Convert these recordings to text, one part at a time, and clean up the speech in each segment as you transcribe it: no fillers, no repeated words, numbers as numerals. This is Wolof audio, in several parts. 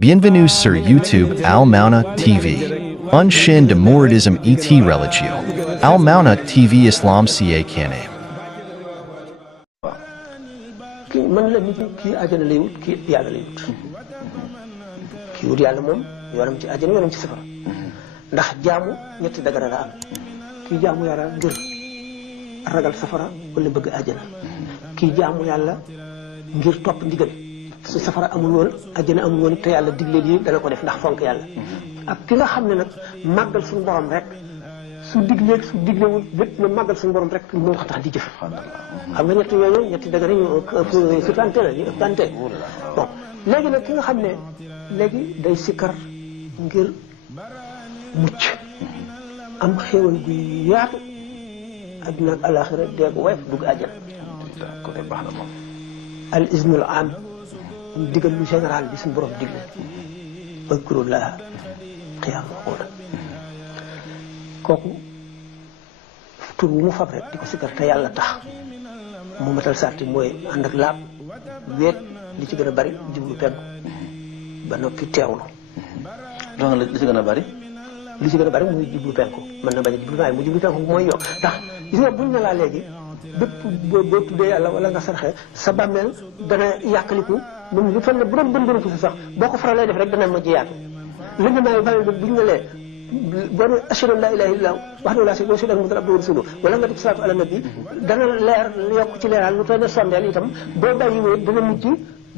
Bienvenue sur YouTube Al Mauna TV. Unshin de Mouridism et Religio. Al Mauna TV Islam ca Kane. kii mën la nit ñi kii àjjana lay wut kii yàlla lay wut kii wut yàlla moom yoonam ci àjjana yoonam ci safara ndax jaamu ñetti dagara la am kii jaamu yàlla ngir ragal safara wala bëgg àjjana kii jaamu yàlla ngir topp ndigal su safara amul woon àjjana amul woon te yàlla digle lii dana ko def ndax fonk yàlla ak ki nga xam ne nag màggal suñu borom rek su digleeg su diglewul lépp na màggal suñu borom rek moo tax di jëf xam nga ñetti yooyu ñetti dëgg ñu sutante la ñu ëppante bon léegi nag ki nga xam ne léegi day sikkar ngir mucc am xéewal gu yaatu adduna ak alaxira deegu woyof dugg àjjana ko de baax na moom al isnul am digal lu général bi suñu borom digle azkurullaha qiyaman wa qu'udan kooku tur wu mu fab rek di ko sikkar te yàlla tax mu matal sarti mooy ànd ak laab wéet li ci gën a bari jublu penku ba noppi teewlu donc li ci gën a bari li ci gën a bari muy jublu penku mën na bañ a jublu waaye mu jublu penku mooy yokk ndax gis nga buñ ne laa léegi bépp boo tuddee yàlla wala nga sarxee sa bàmmeel dana yàqaliku moom lu fan ne bu doon bën fi sax boo ko faralee def rek dana mujj yaatu li nga may bàmmeel bi buñ ne lee boo ne ashhadu an laa ilaaha illallaah wahdahu laa shariika lahu wa ashhadu anna muhammadan abduhu wa rasuluhu wala nga def salaatu ala nabi dana leer yokk ci leeral lu toll ne sondeel itam boo bàyyiwee dana mujj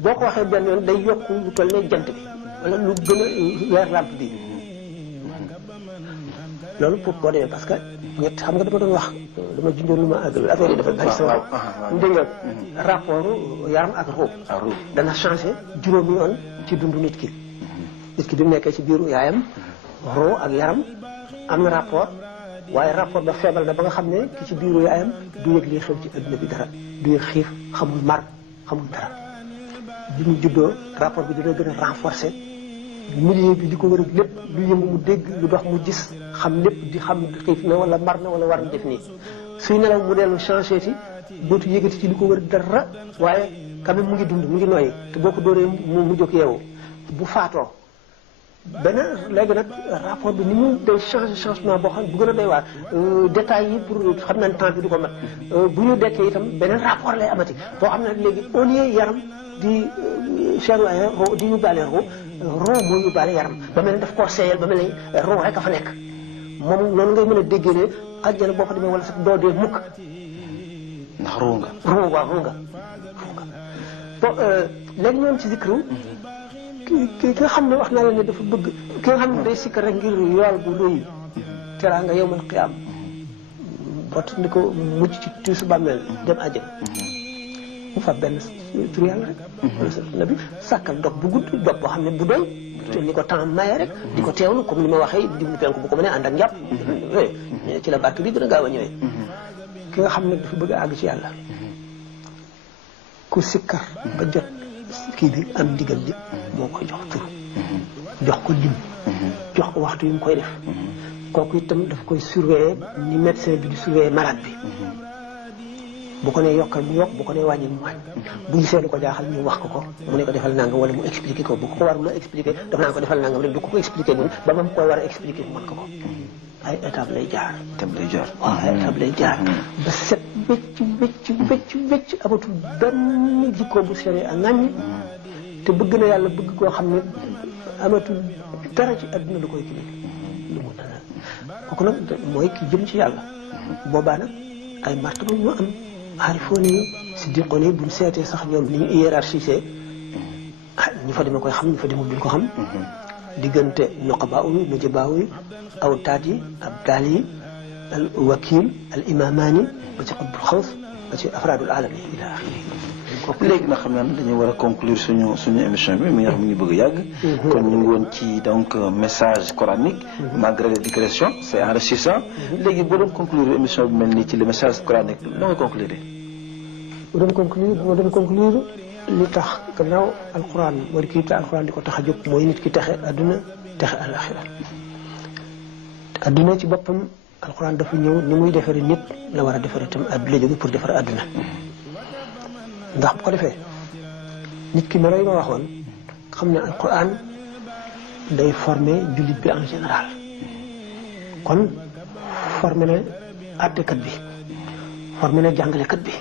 boo ko waxee benn yoon day yokk lu toll ne jant bi wala lu gën a leer lampe bi loolu pour boo demee parce que ñett xam nga dama doon wax dama junjoon lu ma àggal affaire yi dafa bari sa dégg nga rapport yaram ak ruux dana changé juróomi yoon ci dundu nit ki bi mu nekkee ci biiru yaayam roo ak yaram am na rapport waaye rapport ba feebal na ba nga xam ne ki ci biiru yaayam du yëg li xew ci adduna bi dara du yëg xiif xamul mar xamul dara bi mu juddoo rapport bi dina gën a renforcé milieu bi li ko war a lépp lu yëngu mu dégg lu dox mu gis xam lépp di xam xiif na wala mar na wala war na def nii suy nelaw mu dellu changé ci dootu yëgati ci li ko war a dara waaye quand même mu ngi dund mu ngi noyyi te boo ko dóoree mu jóg yeewu bu faatoo beneen léegi nag rapport bi ni mu day changement boo xam bu gën a doy waar détails yi pour xam nañ temps bi du ko mat bu ñu dekkee itam beneen rapport lay amati boo xam ne léegi au lieu yaram di chanoyer ro di yóbbaale ro mooy yóbbaale yaram ba mel ne daf koo seeyal ba mel ne ro rek a fa nekk moom loolu ngay mën a déggee ne àjjana boo fa demee wala sax doo dee mukk ndax roo nga bon léegi ñoom ci zikru ki nga xam ne wax naa leen ne dafa bëgg ki nga xam ne day sikkar rek ngir yool bu rëy teraanga yawmal qiyaam bot ni ko mucc ci tiisu bàmmeel dem àjjana mu fa benn tur yàlla rek wala sa nabi sàkkal dog bu gudd dog boo xam ne bu doy te ni ko temps maye rek di ko teewlu comme ni ma waxee jublu penku bu ko mënee ànd ak njàpp ci la barke bi gën a gaaw a ñëwee ki nga xam ne dafa bëgg a àgg ci yàlla ku sikkar ba jot kii bi am ndigal li moo koy jox tur jox ko lim jox ko waxtu yi mu koy def kooku itam daf koy surveiller ni médecin bi di surveiller malade bi bu ko nee yokkal mu yokk bu ko nee wàññi mu wàññ bu gisee lu ko jaaxal ñu wax ko mu ne ko defal nangam wala mu expliquer ko bu ko warul a expliquer daf naa ko defal nangam rek du ko expliquer noonu ba ma koy war a expliquer mu mën ko ay étape lay jaar waaw ay étape lay jaar ba set wecc amatul benn jikko bu sere a ŋàññ te bëgg na yàlla bëgg koo xam ne amatul dara ci adduna lu koy kii lu mu dana kooku nag mooy ki jëm ci yàlla boobaa nag ay martaba ñoo am aarifoon yi siddiqoon yi buñ seetee sax ñoom ni ñu hiérarchisé ñu fa deme koy xam ñu fa demul duñ ko xam diggante nuqabaa yi nujabaa yi awtaat yi abdaal yi al wakil al imamaani ba ci xutbul xaws ba ci afraadul alam yi ila axiri léegi nag xam naa ne dañu war a conclure suñu émission bi mi nga xam ñu bëgg a yàgg kon ñu ngi woon ci donc message coranique malgré les digressions c'est enrichissant léegi boo doon conclure émission bi mel nii ci le message coranique noo nga conclure moo doon conclure li tax gannaaw alquran mooy kii te alquran di ko tax a jóg mooy nit ki texe adduna texe alaxira adduna ci boppam alquran dafa ñëw ni muy defare nit la war a defare itam adduna jóge pour defare adduna ndax bu ko defee nit ki melo yi ma waxoon xam ne alquran day former jullit bi en général kon formé na àttekat bi formé na jàngalekat bi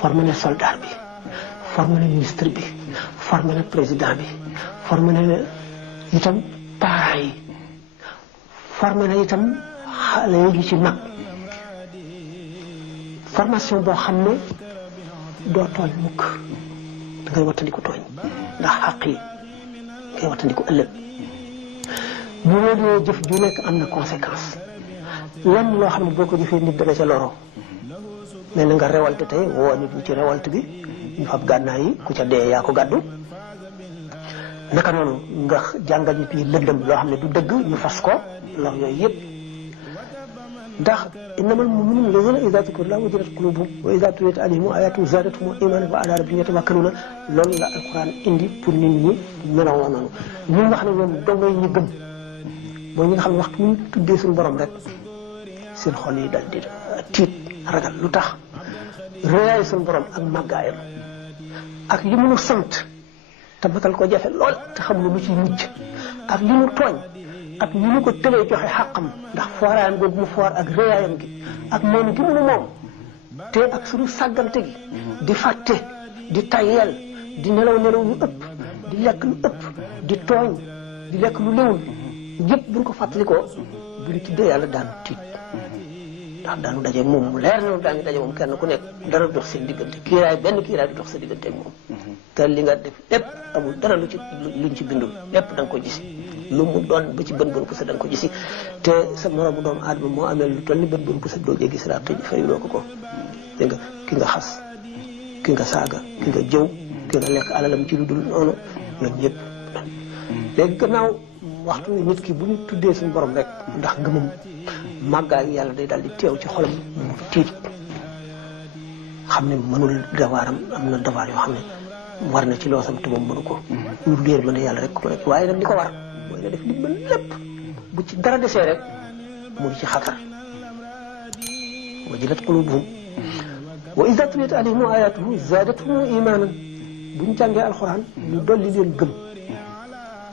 formé na soldat bi formé na ministre bi formé na président bi formé na itam parents yi formé na itam xale yi ci mag formation boo xam ne doo tooñ mukk da ngay wattandiku tooñ ndax xàq yi ngay wattandiku ëllëg bu wóoree jëf ju nekk am na conséquence lan loo xam ne boo ko jëfee nit dana ca loro mel na nga révolte tey woo nit ñi ci révolte bi ñu fab gànnaay yi ku ca dee yaa ko gàddu naka noonu nga jàngal nit ñi lëndëm loo xam ne du dëgg ñu fas ko lor yooyu yëpp ndax innamal mu'minuuna allaziina izaa zukira llaahu wajilat quluubuhum wa izaa tuliyat alayhim aayaatuhu zaadathum iimaanan wa alaa rabbihim yatawakkaluun loolu la alquran indi pour nit ñi meloo noonu ñun wax ne ñoom dongay ñu gëm mooy ñi nga xam ne waxtu ñu tuddee suñu borom rek seen xol yi dal di tiit ragal lu tax réyaay suñu borom ak màggaayam ak li mu sant te matal ko jafe lool te xamul lu ci mujj ak li mu tooñ ak ni mu ko tëlee joxe xàqam ndax fooraayam googu mu foor ak réyaayam gi ak moom gi mu moom te ak suñu sàggante gi di fàtte di tayyeel di nelaw yu ëpp di lekk lu ëpp di tooñ di lekk lu léwul yëpp buñ ko fàttalikoo bu ñu tuddee yàlla daanu tiit ndax daanu daje moom mu leer na daañu daje moom kenn ku nekk dara dox seen diggante benn kiiraay du dox sa diggante ak moom te li nga def lépp amul dara luñ ci bindul lépp da nga ko gisi lu mu doon ba ci bën pusa da nga ko gisi te sa moromu doomu aadama moo amee lu toll ni bën pusa doo jéggi siraat te fayuloo ko dégg nga ki nga xas ki nga saaga ki nga jëw ki nga lekk alalam ci lu dul noonu ñoom ñëpp léegi gannaaw waxtu nit ki bu ñu tuddee suñu borom rek ndax ngëmam màggaay yàlla day daal di teew ci xolam mu tiit xam ne mënul dawaaram am na dawaar yoo xam ne war na ci loosam te moom mënu ko lu leer mën a yàlla rek ko rek waaye nag li ko war mooy na def li mën lépp bu ci dara desee rek mu ngi ci xatar wajilat qulubuhum wa izaa tuliyat alayhim aayaatuhu zaadathum iimaanan bu ñu jàngee alxuraan ñu dolli leen gëm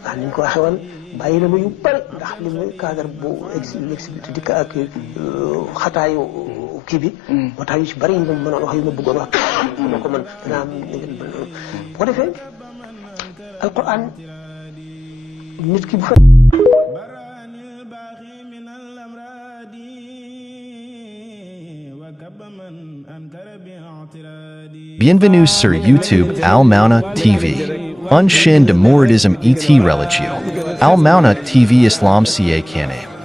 ndax ni ñu ko waxee woon bàyyi na ma yu bëri ndax li muy cadre bu l'expliqué dikk ak xataayu kii bi moo tax yu ci bëri yi ma mënoon wax yu ma bëggoon wax ma ko mën danaa am bu ko defee alquran nit ki bu fa Bienvenue sur YouTube Al Mauna TV. Un chaîne de mouridisme et religieux. Al Mauna TV Islam ca Kane.